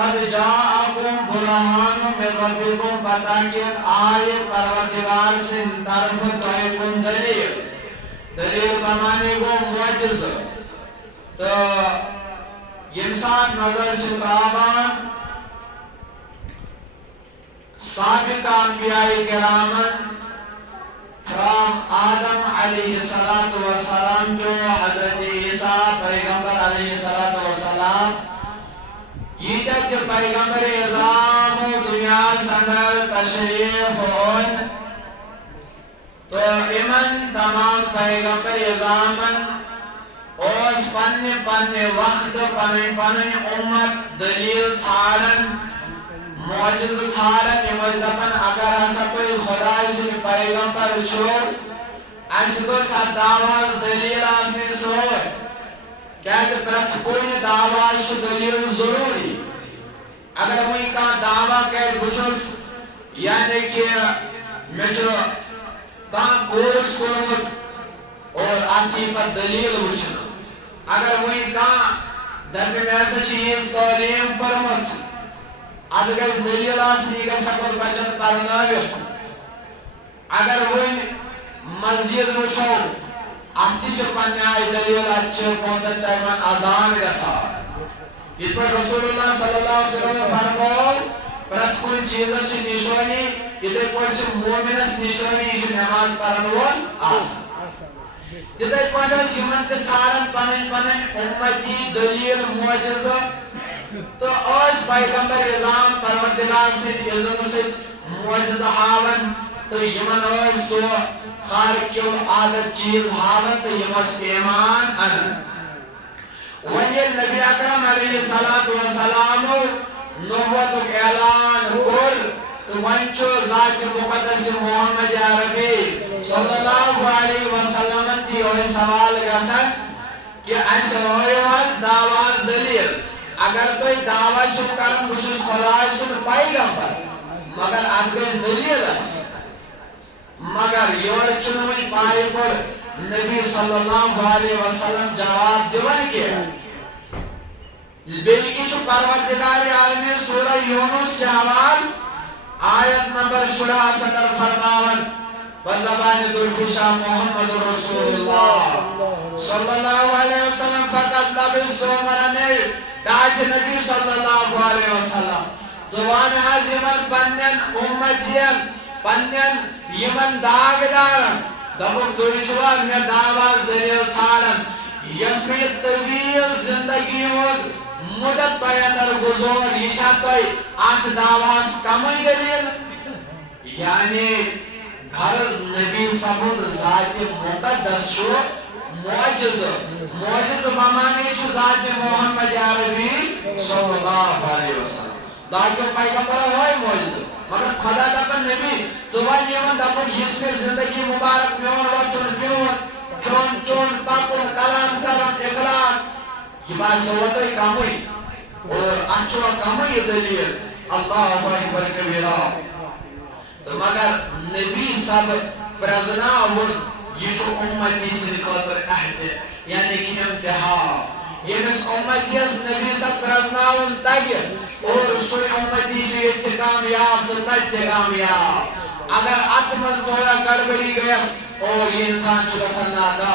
قد جاءکم برہان من ربکم بتاکہ آیت پروردگار سے طرف تہکن دلیل دلیل بمانے کو معجز تو یمسان نظر شترابان سابق انبیاء کرامن فرام آدم علیہ السلام جو حضرت عیسیٰ پیغمبر علیہ السلام یہ تک پیغمبر اعظام دنیا سندر تشریف ہون تو امن تمام پیغمبر اعظامن اوز پنے وقت پنے امت دلیل ژھارن معجز ژھارن یمن دپن اگر ہسا کوئی خدا سے پیغمبر چھوڑ اس کو سب دعواز دلیل آسن سوئے کہتے پرت کوئی دعواز دلیل ضروری اگر وہی کا دعویٰ کہ بچوس یعنی کہ مجھو کان کورس کورمت اور آچی پر دلیل وچھنا اگر وہی کان در میں ایسا چیز تعلیم پرمت اگر دلیل آسنی کا سکر بچت پرناویت اگر وہی مسجد وچھو آتی چپنے آئی دلیل اچھے پہنچت تیمان آزان رسا اس پر رسول اللہ صلی اللہ علیہ وسلم فرمول پرت کن چیزر چی نشونی یہ پر چی مومنس نشونی ایشو نماز پرنول آسا یہ پر سیمن کے سارن پنن امتی دلیل معجز تو آج پیغمبر اعظام پروردگار سے اذن سے معجز ہاون تو یمن آج سو خارق عادت چیز ہاون تو یمن ایمان ان ونیل نبی اکرم علیہ السلام نبوت اعلان کر تو ونچو ذات مقدس محمد عربی صلی اللہ علیہ وسلم تی ہوئی سوال گسن کہ ایسے ہوئی واز دعواز دلیل اگر کوئی دعوی چھو کرن بشش خدای سن پیغمبر مگر ادگز دلیل اس مگر یور چنوی پائی پر نبی صلی اللہ علیہ وسلم جواب دیون کیا بلکہ چھو پروردگار عالم سورہ یونس کے حوال آیت نمبر 16 فرماون وزبان درفشا محمد رسول اللہ صلی اللہ علیہ وسلم فقط لبس مرنے تاج نبی صلی اللہ علیہ وسلم زبان حضیمن پنین امتین پنین یمن داغدارن دبو دوچوان میں دعواز دلیل ژھارن یس میں طویل زندگی ہود مدت پیندر گزور یہ شاید آنکھ دعواز کمی دلیل یعنی غرض نبی سبود ذات مقدس شو معجز بمانی شو ذات محمد عربی صلی اللہ علیہ وسلم باقی پیغمبر ہوئی معجز مگر خدا دپن نبی زوان یمن دپن اس میں زندگی مبارک میون وطن میون چون چون پاکن کلام کرن اقلام یہ بات سواتای کاموئی اور اچھوا کاموئی دلیل اللہ اکبر کبیرہ مگر نبی سب پرزناون یہ جو امتی سے خاطر عہد یعنی کہ امتحان یہ اس امتی اس نبی سب پرزناون تاگی اور سوئی امتی سے کامیاب تو تجھ کامیاب اگر اتمز تھوڑا گڑبڑی گیس اور یہ انسان چکا سناتا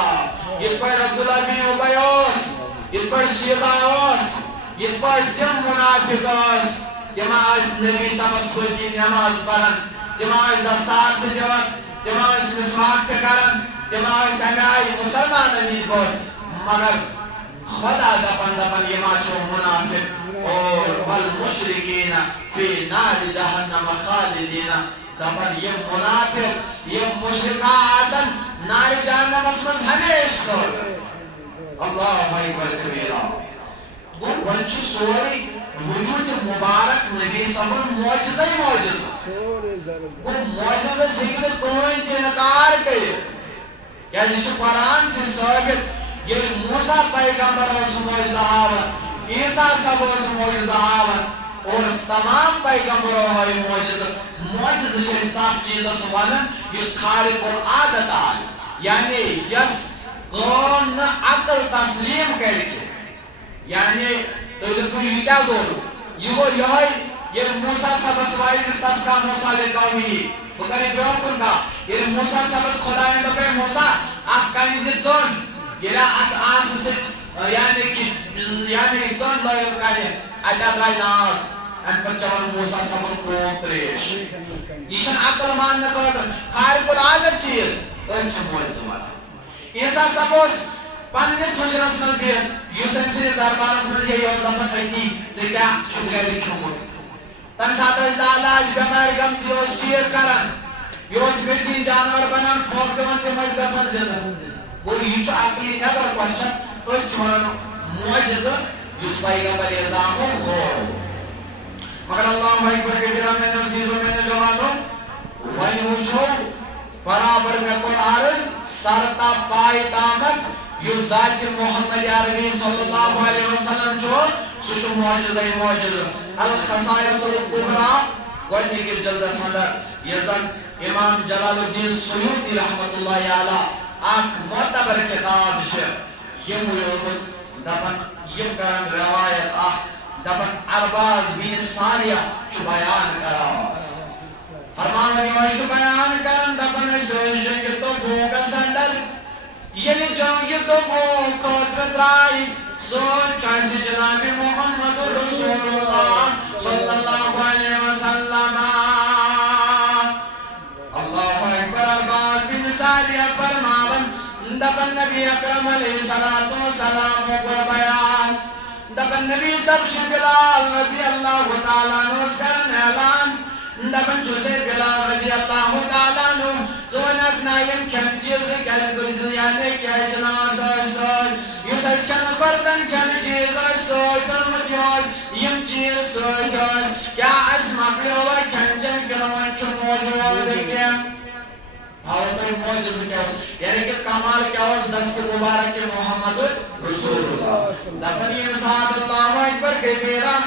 یہ پر عبداللہ بن عبیوس یہ پر شیباوس یہ پر تم منافقوس جماعت نبی سمس کوئی نماز پڑھن جماعت دستار سے جوان جماعت مسواق سے کرن جماعت سنگائی مسلمان نبی پر مگر خدا دپن یہ ماشو منافق اور والمشرکین فی نار جہنم خالدین دپن یہ منافق یہ مشرکہ آسن نار جہنم اسمز ہمیش کر اللہ اکبر کبیرہ وہ ونچو سوری وجود مبارک نبی صبر معجزہ ہی معجزہ وہ معجزہ سکنے کوئی انکار کرے کیا جسو قرآن سے ثابت یہ موسیٰ پیغمبر اس معجزہ آون عیسیٰ سب اس معجزہ آون اور تمام پیغمبروں ہوئی معجزہ شرستاق چیزہ سوانن اس خارق و عادت آس یعنی یس قون عقل تسلیم کرے یعنی تو یہ کیا دور یہ گو یہ موسیٰ صبس وائز تسکا موسیٰ لقومی بکری بیوکن کا یہ موسیٰ صبس خدا نے دپے موسیٰ آپ کانی دی زون یہ ات آس سچ یعنی زون لائر کانی اتا درائی ناک ان پر چون موسیٰ صبر کوم تریش یہ شن عقل مان نکوت خارق العادت چیز اچھ موز والا ایسا سبوس پاننس حجرس من بیت یوسف سے دربارس من یہ یوزمت ایتی زکا چھگے لکھوں مت تم ساتھ علاج بیمار گمزی اس شیر کرن یوس ویسی جانور بنان پھوک دیون تی مجزن زندہ بولی یہ چو عقلی نبر کوشن اچھ موجز یوس پیغمبر ازامو خور مگر اللہ اکبر کے بیرہ میں نزیزوں میں جوانوں وین وچھو برابر میں کن عرض سرطا پائی دامت یو ذات محمد عربی صلی اللہ علیہ وسلم چھو سوشو معجزہ الخصائص القبرى گوڑنی کی جلدہ سندر یزن امام جلال الدین سیوطی رحمت اللہ علیہ آنکھ معتبر کتاب شر یم یومد دبن یم کرن روایت دبن عرباز بن ساریہ چو بیان کرا فرمان یوائشو بیان کرن دبن سوشن کی تو بھوگا سندر یلی جاؤں یہ تو قدرت رائی سوچ چاہیسی جناب محمد رسول اللہ صلی اللہ علیہ وسلم اللہ اکبر عرباز بن سالیہ فرماون دبن نبی اکرم علیہ السلام پر بیان دبن نبی سب شبلال رضی اللہ تعالیٰ نوسکرن اعلان دبن چوزے بلال رضی اللہ تعالیٰ نو زونت نائن کن چیز کل گزلیانے کیا جناس سوئی یوس اس کن کردن کن چیز سوئی تم چوئی یم چیز سوئی کیا اس مقلوہ کن جن کنوان چو موجود کیا تو موجز کیا اس یعنی کہ کمال کیا اس دست مبارک محمد رسول اللہ دفن یہ ساتھ اللہ اکبر کبیرہ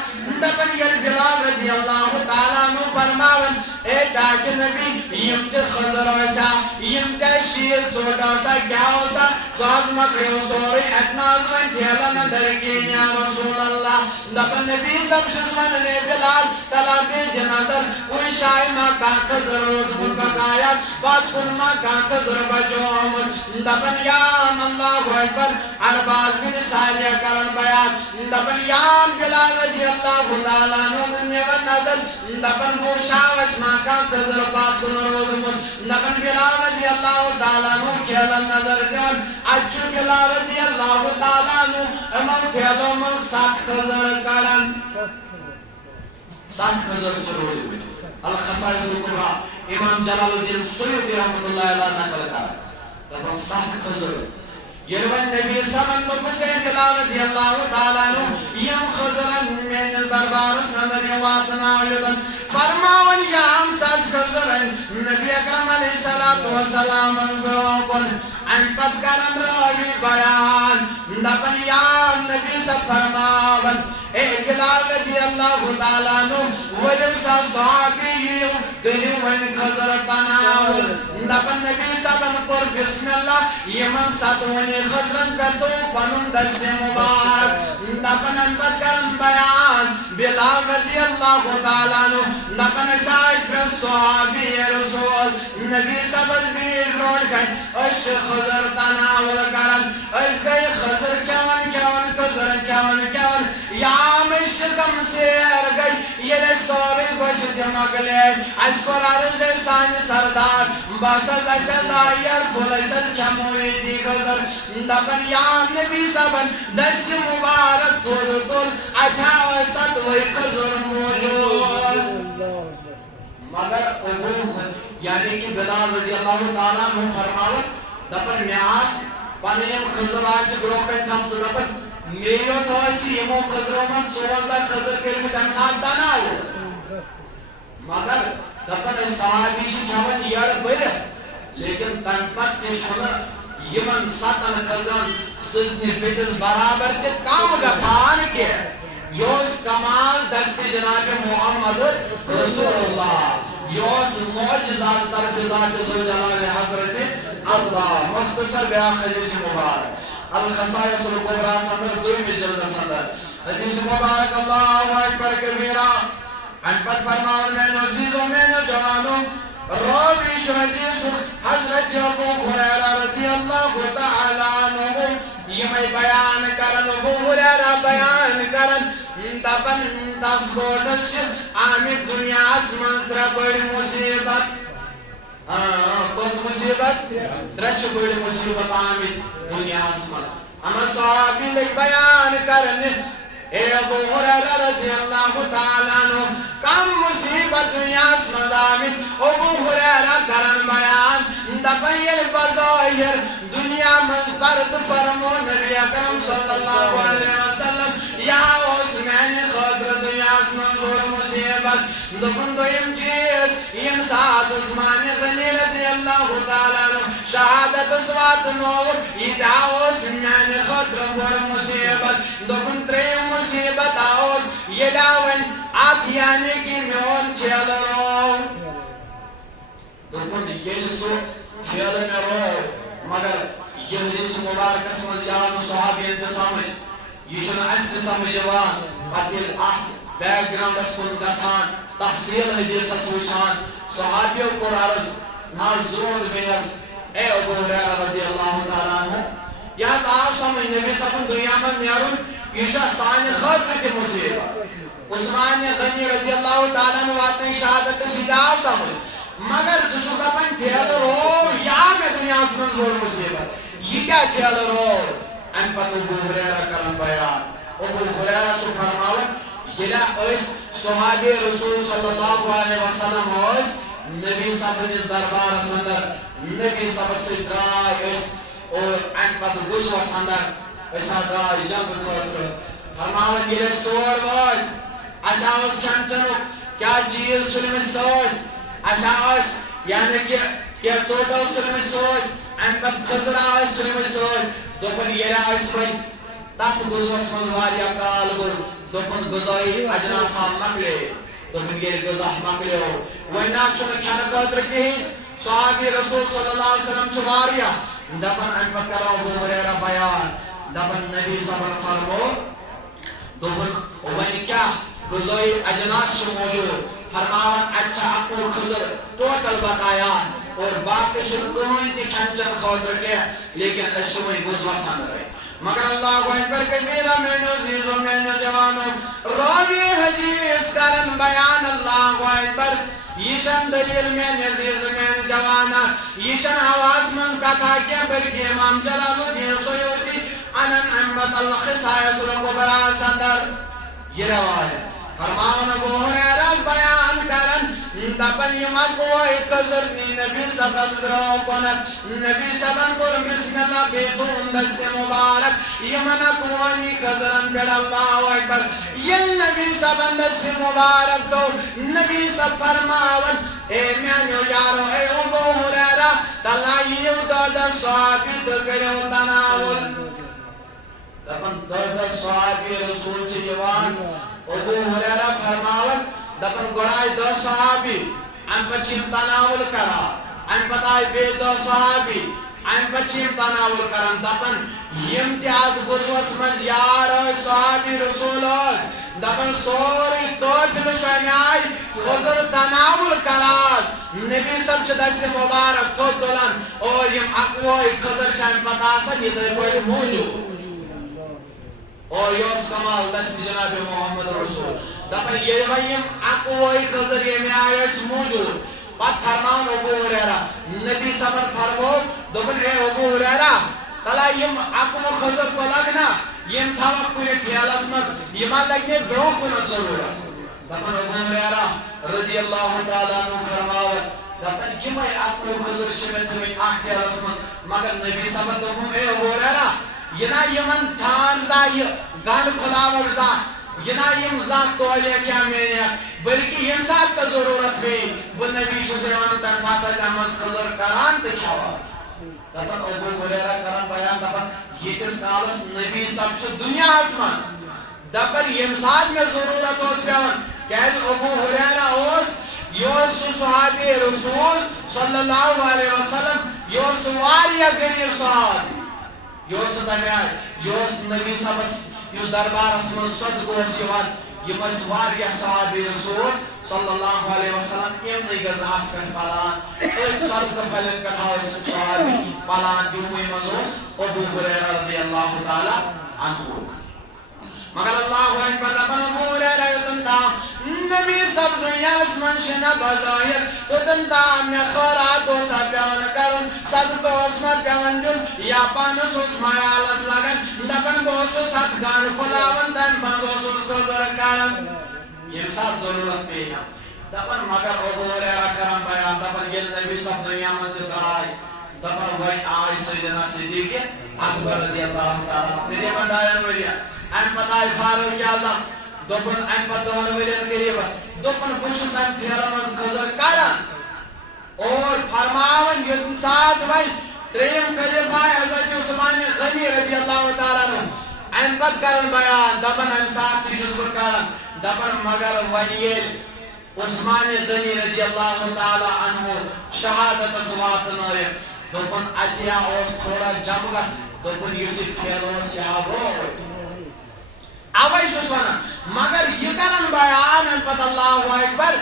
دفن یہ بلال رضی اللہ تعالیٰ نو فرماون اے ڈاک نبی یم تے خضر ایسا یم تے شیر زوڑا سا کیا ہوسا ساز مکریو سوری اتناز من تھیلا ندرگین یا رسول اللہ دفن نبی سب شسمن نے بلال طلبی جنازر کوئی شائی ماں کا خضر ادمت بقایا بات کن ماں کا خضر بجو آمد دفن یام اللہ اکبر عرباز بن سالیہ کرن بیان دفن یام بلال رضی اللہ تعالیٰ نو دنیا و نظر دفن بوشا وشما کا خضر بات کن ادمت دفن بلال رضی اللہ تعالیٰ نو کھیلا نظر دیون اچھو بلال رضی اللہ تعالیٰ نو امام کھیلو من ساتھ خضر کرن ساتھ خضر چلو دیوئی الخصائص القبرى امام جلال الدین سیوطی رحمت اللہ علیہ نقل کر دفن ساتھ خضر یلوان نبی سمن مقسیم بلال رضی اللہ تعالیٰ نو یم خضرن من دربار سندن واتنا یدن فرماون یام ساتھ خضرن نبی اکرم علیہ السلام گوکن ان پت کرن راوی بیان دفن یام نبی سب فرماون اے بلال رضی اللہ تعالیٰ نو ولم سا صحابی دنیو ون خضر تناول دفن نبی سبن پر بسم اللہ یمن ساتونی خضرن کرتو پنن دست مبارک دفن انبت کرن بیان بلال رضی اللہ تعالیٰ نو دفن سائد رس صحابی رسول نبی سبز بیر روڑ گئی اش خضر تناول کرن اش گئی خضر کیون کیون خضر کیون کیون یام شکم سیر گئی یہ سوری بچ دماغلے اس کو عرض سانی سردار باسز اشز آئیر پولیسز کموی دی گزر دبن یام نبی سبن دست مبارک تول تول اٹھا وسط وی قضر موجود مگر عبوز یعنی کہ بلال رضی اللہ تعالیٰ عنہ فرماوت دبن میاس پانیم خضر آج گروکن تھم سرپن میو تو ایسی یمو خضروں من سوانزا خضر کرمی تنسان تناو مگر دفن صحابی شکاون یار بیر لیکن تنپت تشون یمن ساتن خضران سزنی فیدز برابر تے کام گسان کے یوز کمال دست جناب محمد رسول اللہ یوز معجزات طرف ذات زو جلال حضرت اللہ مختصر بیان حدیث مبارک الخصائص الكبرى صدر دوم جلد صدر حدیث مبارک اللہ اکبر کبیرہ ان پر فرمان میں عزیزوں میں جوانوں راوی حدیث حضرت ابو ہریرہ رضی اللہ تعالی عنہ یہ بیان کرن ابو ہریرہ بیان کرن دپن دس گوٹس آمد دنیا من ترے بڑی مصیبت کس مصیبت ترے بڑی مصیبت آمد دنیا من اما صحابی لگ بیان کرن اے ابو ہریرہ رضی اللہ تعالی عنہ کم مصیبت دنیا من آمد ابو ہریرہ کرن بیان دپن یہ بظاہر دنیا من برد فرمو نبی اکرم صلی اللہ علیہ وسلم یا اس میں خاطر دنیا من بڑ مصیبت دپن دویم چیز یم ساتھ عثمان غنی رضی اللہ تعالی عنہ شہادت سوات نور یہ اس میں خاطر بڑ مصیبت دپن تریم مصیبت آوز یہ لاون آت یعنی کی میون کھیل رو دپن یہ سو کھیل میں رو مگر یہ حدیث مبارکس من جان صحابی انت سمجھ یہ چھن اس سمجھ جوان پتل ات بیک گراؤنڈ اس کن گسان تفصیل حدیث اس وچھان صحابیوں کو عرض نازرون بیس اے ابو ہریرہ رضی اللہ تعالی عنہ یا صاحب سمجھ نبی صاحب دنیا میں نیرون یہ سان خاطر کی مصیبت عثمان غنی رضی اللہ تعالی عنہ واتن شہادت سیدھا سمجھ مگر جسو دپن کھیل رو یا میں دنیا من بڑ مصیبت یہ کیا کھیل رو ان پتہ ابو ہریرہ کرن بیان ابو ہریرہ چھ فرماون یلا اس صحابی رسول صلی اللہ علیہ وسلم اس نبی صاحب اس دربار اندر نبی صاحب سے درائے اس اور ان پتہ گزو اندر ایسا درائے جنگ خاطر فرماون یہ رستور وقت اچھا اس کھانچنو کیا چیز سلمی سوچ اچھا اس یعنی کیا چوٹا سلمی سوچ ان پتہ خزرہ اس سلمی سوچ دوپن یہ رہا اس بھائی تحت گزو اس مزواری اکال گر دوپن گزائی اجناسا مکلے دوپن یہ گزاح مکلے ہو وہی ناکشن کھانا قدر کی صحابی رسول صلی اللہ علیہ وسلم چواریا دپن ان پتہ کرو ابو ہریرہ بیان دپن نبی صلی اللہ فرمو دوپن وہی کیا گزائی اجناس موجود فرماون اچھا اپو خزر ٹوٹل بقایا اور باقی شرکوئی تھی کھنچن خاطر کے لیکن اشوئی گزوا سن رہے مگر اللہ کو اکبر کبیرہ میں عزیزوں میں جوانوں راوی حدیث کرن بیان اللہ کو اکبر یہ چند دلیل میں عزیز میں جوانا یہ چند حواس من کتھا کیا بلکہ امام جلال الدین سیوطی انن امت الخصائص الکبریٰ سندر یہ روایت فرمان ابو ہریرہ بیان کرن دپن یمت کوئی قذرنی نبی سبز گرو کنت نبی سبن کر بسم اللہ بیتون دست مبارک یمن کوئی قذرن پیڑ اللہ اکبر یہ نبی سبن دست مبارک تو نبی سب فرماون اے میانیو یارو اے ابو ہریرہ تلائیو دادا صحابی دکیو تناول دپن دادا صحابی رسول چیوان ابو ہریرہ فرماون دپن گوڑائی دو صحابی ان پچھیم تناول کرا ان پتائی بے دو صحابی ان پچھیم تناول کرن دپن یمتیاد گزوس مز یار صحابی رسول دپن سوری توفل شنائی خضر تناول کراد نبی سب چدس مبارک تو دلن اور یم اقوی خضر شن پتاسن یہ دے کوئی موجود اور یوس کمال دست جناب محمد رسول دپن یہ ویم اقوی خضر یہ میں آیا اس موجود پت فرمان ابو ہریرہ نبی صبر فرمو دپن اے ابو ہریرہ تلا یم اقوی خضر کو لگنا یم توقع خیال اسمس یما لگنے برو کن ضرورت دپن ابو ہریرہ رضی اللہ تعالیٰ عنہ فرماوت دپن کمائی اقوی خضر شمیت میں خیال اسمس مگر نبی صبر دپن اے ابو ہریرہ ینا یمن تھان زائی گان کھلاور زا ینا یم زا تولے کیا میں بلکہ یم ساتھ سے ضرورت بھی وہ نبی شزیوان تن ساتھ جامس خضر کران تکھاوا دپن ابو ہریرہ کران بیان دپن یہ کس کالس نبی سب چھ دنیا اسمس دپن یم ساتھ میں ضرورت اس پیون کہل ابو ہریرہ اس یوس صحابی رسول صلی اللہ علیہ وسلم یوس واریا غریب صحابی یوس تمہ آئی یوس نبی صبس یوس دربارس من صدق اوس یوان یم ٲسۍ واریاہ صحابی رسول صلی اللہ علیہ وسلم یمنٕے غذاہس پٮ۪ٹھ پلان أتھۍ صدقہٕ پھلٮ۪ن پٮ۪ٹھ ٲسۍ صحابی پلان تِموٕے منٛز اوس ابو ہریرہ رضی اللہ تعالیٰ عنہ مگر اللہ اکبر دپان ابو ہریرہ یوتن تام نبی سب دنیاہس منٛز چھِنہٕ بظٲہِر توٚتن تام مےٚ خٲرات اوسا پیٚوان کرُن صدقہٕ اوس مےٚ پیٚوان دیُن یا پانس اوس معیالس لگان دپان بہٕ اوسُس اتھ گنڈ کھُلاوان تمہِ منٛز اوسُس گُزر کران ییٚمہِ ساتہٕ ضروٗرت پیٚیہِ ہم دپان مگر ابو ہریرہ کران بیان دپان ییٚلہِ نبی سب دنیا منٛز تہِ درٛاے دپان وۄنۍ آے سیدنا صدیق اکبر رضی اللہ تعالیٰ تقریباً 2 ؤرین امہِ پتہٕ آیہِ فاروق اعظم دوٚپُن امہِ پتہٕ 2 ؤرین قریٖبن دوٚپُن بہٕ چھُس امہِ پھیرٕ منٛز گُزر کران اور فرماوان ییٚمہِ ساتہٕ وۄنۍ 3یم خلیفہ حضرت عثمان غنی رضی اللہ تعالیٰ عنہ امہِ پتہٕ کران بیان دپان امہِ ساتہٕ تہِ چھُس بہٕ کران دپان مگر وۄنۍ ییٚلہِ عثمان غنی رضی اللہ تعالیٰ عنہ شہادتس واتنٲیِکھ دوٚپُن اتیا اوس تھوڑا جمگت دوٚپُن یُس یہِ ٹھیلہٕ اوس یہِ آو روٗد اوے چھُس ونان مگر یہِ کران بیان امہِ پتہٕ اللہ اکبر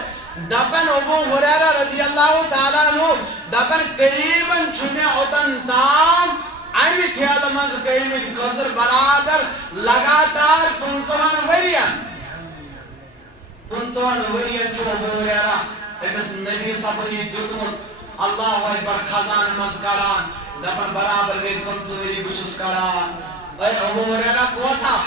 دپان ابو ہریرہ رضی اللہ تعالیٰ عنہ دپان قریباً چھُ مےٚ اوٚتن تام امہِ ٹھیلہٕ منٛز گٔمٕتۍ خٔزٕر برابر لگاتار 50 ؤرین 50 ؤرین چھُ ابو ہریرہ أمِس نبی صبن یہِ دیُتمُت اللہ اکبر خزان منٛز کران دپان برابر گٔے 50 ؤری بہٕ چھُس کران اے ابو ہریرہ کوتاہ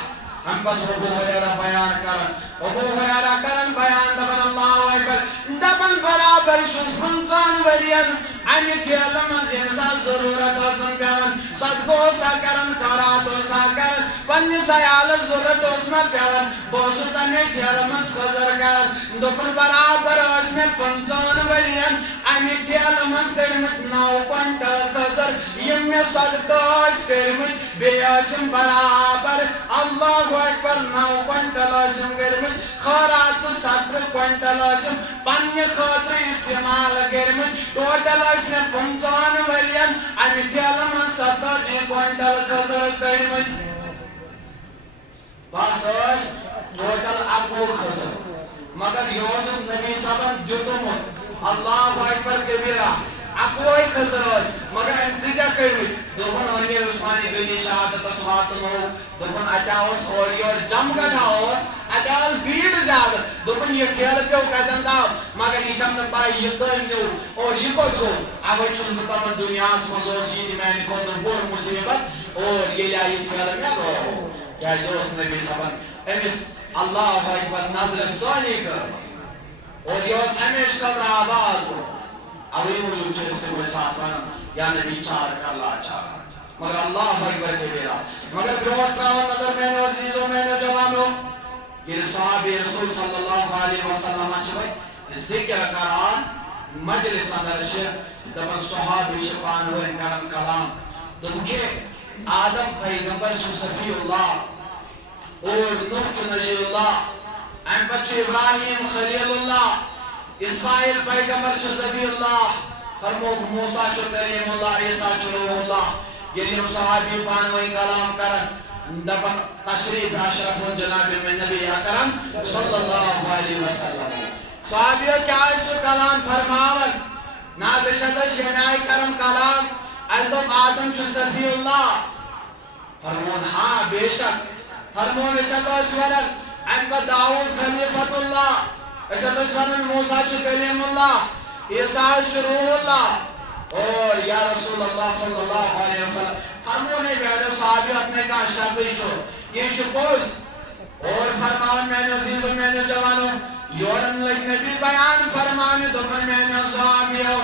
امہِ پتہٕ ابو ہریرہ بیان کران ابو ہریرہ کران بیان دپان اللہ اکبر دپان برابر چھُس 50 ؤرین امہِ ٹھیلہٕ منٛز ییٚمہِ ساتہٕ ضروٗرت ٲسٕم پیٚوان صدقہٕ اوسا کران خٲرات اوسا کران پننِس عیالس ضروٗرت اوس مےٚ پیٚوان بہٕ اوسُس امے ٹھیلہٕ منٛز خٔزٕر کران دوٚپُن برابر ٲسۍ مےٚ 50 ؤرین امہِ ٹھیلہٕ منٛز کٔرمٕتۍ 9 کوینٹل خٔزٕر یِم مےٚ صدقہٕ ٲسۍ کٔرمٕتۍ بیٚیہِ ٲسِم برابر اللہ اکبر 9 کوینٹل ٲسِم کٔرمٕتۍ خٲرات تہٕ 70 کوینٹل ٲسِم پننہِ خٲطرٕ استعمال کٔرمٕتۍ ٹوٹل ٲسۍ مےٚ 50 ؤرین امہِ ٹھیلہٕ منٛز 70 کوینٹل خٔزٕر کٔرمٕتۍ بس ٲسۍ ٹوٹل 11 خٔزٕر مگر یہِ اوسُس نبی صبن دیُتمُت اللہ اکبر کبیرہ 11 خٔزٕر ٲسۍ مگر أمۍ کۭتیاہ کٔرمٕتۍ دوٚپُن وۄنۍ ییٚلہِ عثمان غنی شہادتس واتنووُکھ دوٚپُن اتیا اوس اورٕ یورٕ جمگٹھا اوس اتیا ٲس بھیٖڑ زیادٕ دوٚپُن یہِ ٹھیلہٕ پیوٚو کتٮ۪ن تام مگر یہِ چھَم نہٕ پاے یہِ کٔمۍ نیوٗ اور یہِ کوٚت گوٚو اوے چھُس بہٕ دپان دُنیاہس منٛز اوس یہِ تہِ میانہِ خٲطرٕ بوٚڑ مُصیبت اور ییٚلہِ آیہِ یہِ ٹھیلہٕ مےٚ گوٚو کیازِ اوس نبی صبن أمِس اللہ اکبر نظرِ ثانی کٔرمٕژ اور یہِ اوس ہمیشہٕ خٲطرٕ آباد گوٚمُت اوے موجود چھِ أسۍ تِموٕے ساتہٕ ونان یا نبی چار کر لاچار مگر اللہ اکبر کبیرہ مگر برونٛٹھ ترٛاوان نظر میانیو عزیزو میانیو جوانو ییٚلہِ صحابی رسول صلی اللہ علیہ وسلم چھِ وۄنۍ ذکر کران مجلس اندر چھِ دپان صحابی چھِ پانہٕ ؤنۍ کران کلام دوٚپُکھ ہے آدم پیغمبر چھُ صفی اللہ اور نوح چھُ نجی اللہ امہِ پتہٕ چھُ ابراہیم خلیل اللہ اسماعیل پیغمبر چھُ ذبیح اللہ فرموکھ موسیٰ چھُ کلیم اللہ عیسیٰ چھُ روح اللہ ییٚلہِ یِم صحابی پانہٕ ؤنۍ کلام کران دپان تشریف اشرف جناب نبی اکرم صلی اللہ علیہ وسلم صحابیو کیٛاہ ٲسۍ سُہ کلام فرماوان نہ حظ أسۍ حظ ٲسۍ ییٚمہِ آیہِ کران کلام اَسہِ دوٚپ آدم چھُ صفی اللہ فرمون ہاں بے شک فرمون أسۍ حظ ٲسۍ ونان امہِ پتہٕ داوٗد خلیفۃ اللہ أسۍ حظ ٲسۍ ونان موسیٰ چھُ کلیم اللہ عیسیٰ حظ چھُ روح اللہ اور یا رسول اللہ صلی اللہ علیہ وسلم فرمونے میانیو صحابیو اتھ میں کانٛہہ شکٕے چھُ یہِ چھُ پوٚز اور فرماوان میانیو عزیزو میانیو جوانو یورن لٔگۍ نبی بیان فرماونہِ دوٚپُن میانیو صحابیو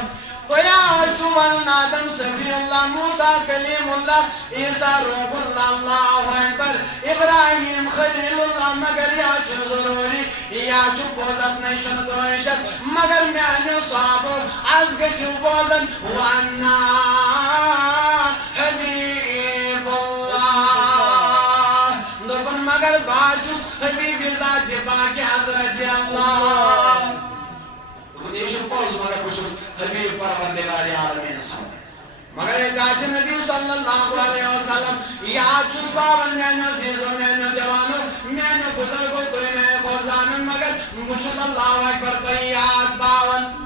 تۄہہِ آسوٕ ونان آدم صفی اللہ موسیٰ کلیم اللہ عیسیٰ روح اللہ اللہ اکبر ابراہیم خلیل اللہ مگر یا چھُ ضروٗری یا چھُ پوٚز اتھ نے چھُنہٕ کٕہۭنۍ شک مگر میانیو صحابو آز گٔژھِو بوزن وَنا حبیب اللہ دوٚپُن مگر بہٕ چھُس حبیب ذاتِ پاکہِ حضرت اللہ دوٚپُن یہِ چھُ پوٚز مگر بہٕ چھُس حبیب پروردگار عالمیٖن سُنٛد مگر ایک نبی صلی اللہ علیہ وسلم یاد چھس پاون میانو زیزو میانو جوانو میانو بزرگو کوئی میں گوزانن مگر مجھس اللہ اکبر تو یاد پاون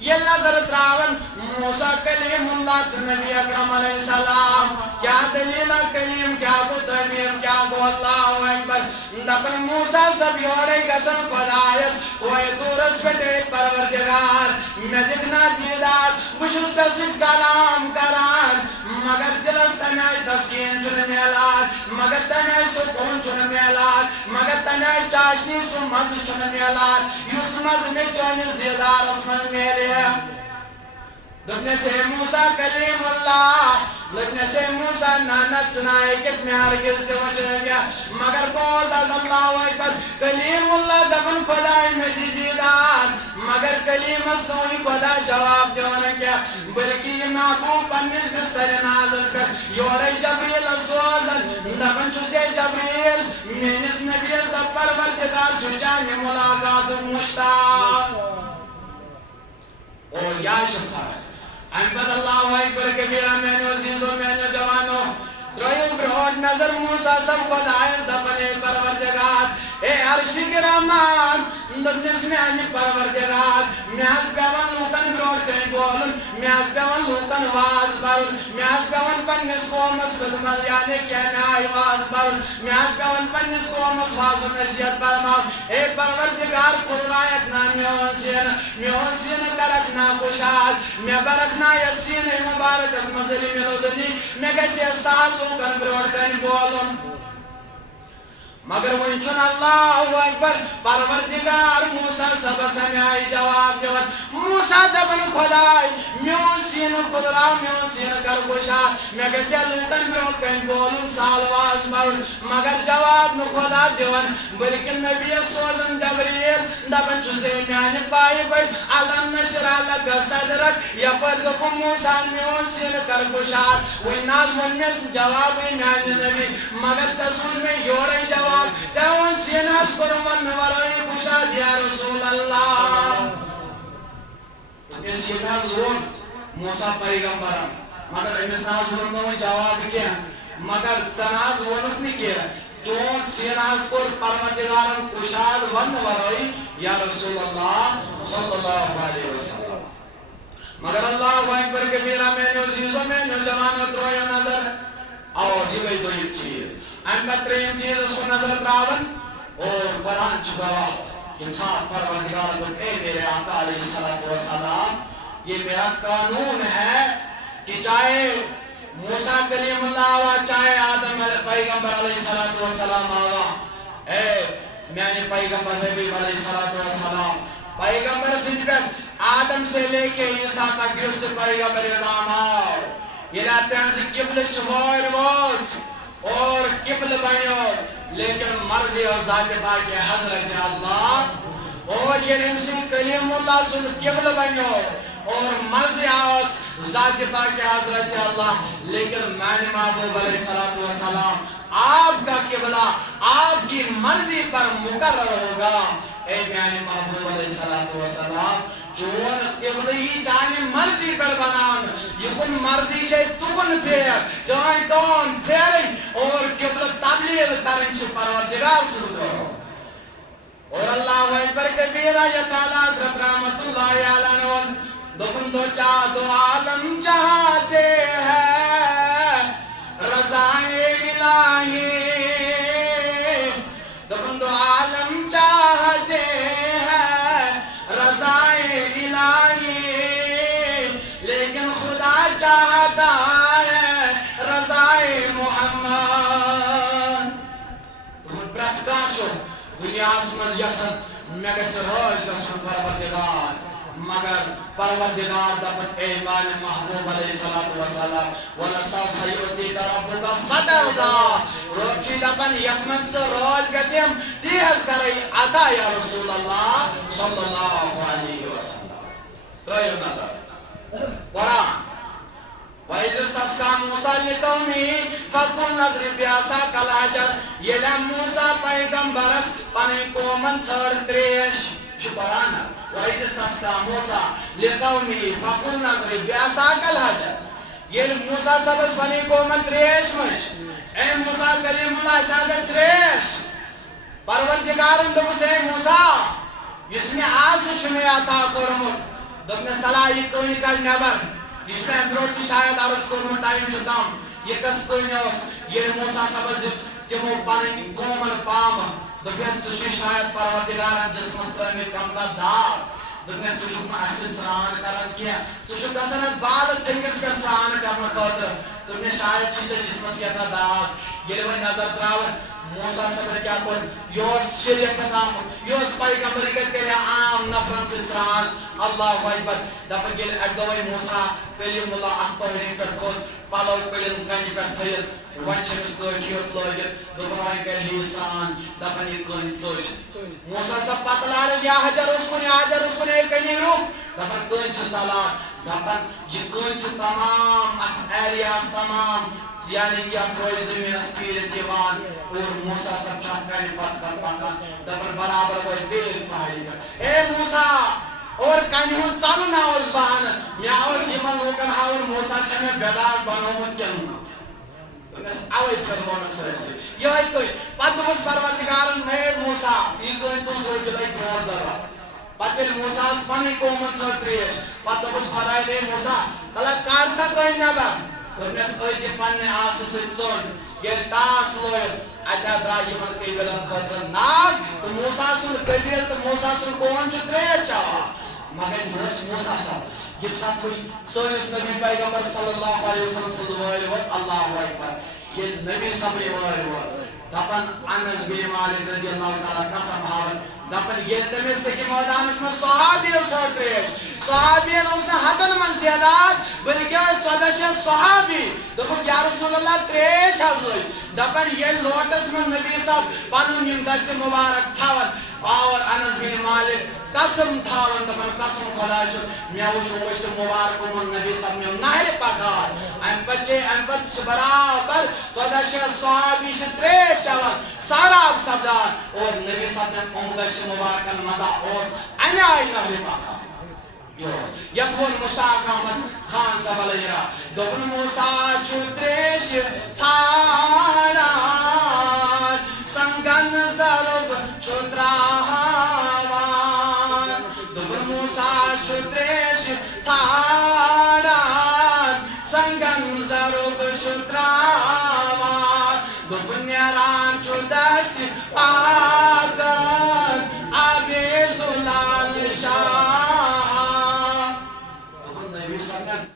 یہ نظر تراون موسیٰ کلیم اللہ نبی اکرم علیہ السلام کیا دلیل کلیم کیا کو تعمیر کیا کو اللہ اکبر دپن موسیٰ سب یوڑے گسن خدایس کوئی دورس پٹے پروردگار میں دکھنا دیدار بشو سسید کلام کران مگر دلس تنائی تسکین چن میلاد مگر تنائی سکون چن میلاد مگر تنائی چاشنی سو مز چن میلاد یوس مز میں چونیس دیدار اسمن میلے لبنے سے موسیٰ کلیم اللہ لبنے سے موسیٰ نانت سنائے کت میں ہرگز کے وجہ گیا مگر بوز از اللہ اکبر کلیم اللہ دفن خدای میں دیدار مگر کلیم استوئی خدا جواب دیونا کیا بلکہ یہ محبوب پنیس بستر نازل کر یوری جبریل سوزن دفن چوسے جبریل مینس نبیل دپر بلتدار سجانی ملاقات مشتاق اور یا شفا ہے احمد اللہ اکبر کبیرہ میں نے عزیزوں میں نے جوانوں درویوں برہوٹ نظر موسیٰ سب کو دائز دفنے پروردگار اے عرشی کے رحمان دبنس میں آنی پروردگار میاز بیوان لوکن برہوٹ کہیں بولن میاز بیوان لوکن واز برن میاز بیوان پنیس قومس خدمت یعنی کہنا آئی واز برن میاز بیوان پنیس قومس واز و نصیت برماؤ اے پروردگار قرآیت نا میون سین کرک نا خوشاد میں برکنا یسین مبارک اس مزلی ملو دنی میں کسی سال لوکن برہوٹ کہیں بولن مگر ونچن اللہ اکبر پروردگار موسیٰ سب سمیائی جواب دیون موسیٰ دبن خدای میون سین خدرا میون سین کرکشا میں کسی لوکن برہوٹ کہیں بولن سال واز برن مگر جواب نو خدا دیون بلکن نبی سوزن جبریل دبن چوزے میانی پائی کوئی علم نشرا لگا صدرک یا پر دکو موسیٰ میون سین کرکشا وی ناز ونیس جواب میانی نبی مگر تسول میں یوڑی جواب جوان سیناس کرمان نورائی کشاد یا رسول اللہ اس یہ زون موسیٰ پیغمبران مگر امیس ناز ورنو جواب کیا مگر سناز ورنس نہیں کیا جون سیناس کر پرمدگارن کشاد ون نورائی یا رسول اللہ صلی اللہ علیہ وسلم مگر اللہ اکبر کبیرہ میں نے عزیزوں میں نوجوانوں درویا نظر اور یہ گئی دو ایک چیز احمد ترین چیز اس کو نظر تراون اور قرآن چھگوا انسان پروردگار کو اے میرے آقا علیہ السلام یہ میرا قانون ہے کہ چاہے موسیٰ کلیم اللہ آوا چاہے آدم پیغمبر علیہ السلام آوا اے میں نے پیغمبر نبی علیہ السلام پیغمبر صدقت آدم سے لے کے عیسیٰ تک گرست پیغمبر ازام آو یہ لاتے ہیں سے قبل چوائر واز اور قبل بنیو لیکن مرضی اور ذات پاک حضرت اللہ اور یہ رمسی کلیم اللہ سن قبل بنیو اور مرضی آس ذات پاک حضرت اللہ لیکن میں نے محبوب علیہ السلام آپ کا قبلہ آپ کی مرضی پر مقرر ہوگا اے میانی محبوب علیہ السلام چون قبلی جانی مرضی پر بنان یکن مرضی شاید تکن پھیر جوائیں دون پھیریں اور قبل تبلیغ کریں چھ پروردگار سردو اور اللہ اکبر کبیرہ یا تعالیٰ حضرت رحمت اللہ علیہ دکن دو چاہ دو عالم چاہتے ہیں رضائے الہی دکن دو عالم چاہتے ہیں رضائے الہی لیکن خدا چاہتا ہے رضائے محمد تمہیں پرفتکار شو دنیا اسمز یسن میں کسی روز رسول پروردگار مگر پروردگار دفت ایمان محبوب علیہ السلام وَلَسَوْفَ يُؤْتِيكَ رَبُّكَ فَتَرْضَى روچی دفن یکمن سے روز گسیم دیہز کرئی عطا یا رسول اللہ صلی اللہ علیہ وسلم تو یہ نظر قرآن وَإِذِ اسْتَسْقَىٰ مُوسَىٰ لِقَوْمِهِ فَقُلْ نَضْرِبْ بِعَصَاكَ الْحَجَرَ یہ لم موسیٰ پیغمبرس پنی قومن سر تریش قرآن وَإِذِ اسْتَسْقَىٰ مُوسَىٰ لِقَوْمِهِ فَقُلْ نَضْرِبْ بِعَصَاكَ الْحَجَرَ یہ موسیٰ صبس بنی قومن تریش مجھ اے موسیٰ کلیم اللہ صاحب تریش پروردگارن دوس اے موسیٰ اس میں آج شمی عطا کرمت دب میں صلاحی کوئی کل نبر اس میں اندروت شاید عرض کرمت ٹائم شکام یہ کس کوئی نوس یہ موسیٰ صبس تمو پانی قومن پام دب میں سشی شاید پروردگارن جس مستر میں کم دا دار دب میں سشک میں ایسے سران کرن کیا سشک دسنت بعد تنگس کر سران کرنا خاطر دب میں شاید چیزیں جس مسیح کا دار یہ لوگ نظر تراؤن موسیٰ صبر کیا کن یوس شریعت ختم یوس پیغمبر کے عام نفرن سے سران اللہ اکبر دفع گل اگدوئی موسیٰ کلیم اللہ اخبرین کر خود پالو کلیم کنی پر تھیل وانچمس کوچیوت لوگت دبنوائی کلی سران دفع یہ کن چوچ موسیٰ سب پتلال یا حجر اس کن ایک کنی رو دفع کن چھ سالان دفع یہ کن چھ تمام ایریاز تمام یعنی کیا کوئی زمین اسپیرت یوان اور موسیٰ سب چاہتانی پت کر پاتا دبر برابر کوئی دیر پہاڑی کر اے موسیٰ اور کنیون چالو نا اور زبان یا اور سیمن لوکن اور موسیٰ چھنے بیداغ بنومت کیا نونا انس آوئی فرمون سرسی یہ آئی کوئی پت نمس پروردگارن میں موسیٰ یہ کوئی تو زور جلائی برور زرا پتل موسیٰ اس پانی قومت سر تریش پت نمس خدای دے موسیٰ تلا کارسا کوئی نبر ونس اوی پنہ آس سن یل ٹاس لویل اتھا درا یمن قبیلن خاطر ناگ تو موسیٰ سن قبیل تو موسیٰ سن قوم چھ تریش چاوا مگر موسیٰ صاحب یہ ساتھ ہوئی سونس نبی پیغمبر صلی اللہ علیہ وسلم صلی اللہ علیہ وسلم اللہ اکبر یہ نبی صلی اللہ علیہ وسلم دپن انس بن مالک رضی اللہ تعالیٰ قسم ہاون دپن یہ تمس سکی میدانس میں صحابی سر تریش صحابی اس نے حدن من دیدار بلکہ 1400 صحابی دپن یا رسول اللہ تریش حضوئی دپن یہ لوٹس میں نبی صاحب پنن یم دس مبارک تھاون اور انس بن مالک قسم تھاون دپن قسم خداش میاوش وش مبارک من نبی صاحب میں نہر پکار ام بچے ام بچ برابر 1400 صحابی سے تریش چاون سارا سبدار اور نبی صاحب نے امدش مبارکن مزا اوز امی آئی نہر پکار یکون مشاق احمد خان صاحب علیہ دپن موسیٰ چھو تریش ژھانڈان سنگن ضرب چھو تراوان دپن موسیٰ چھو تریش ژھانڈان سنگن ضرب چھو تراوان دپن نیران چھو دست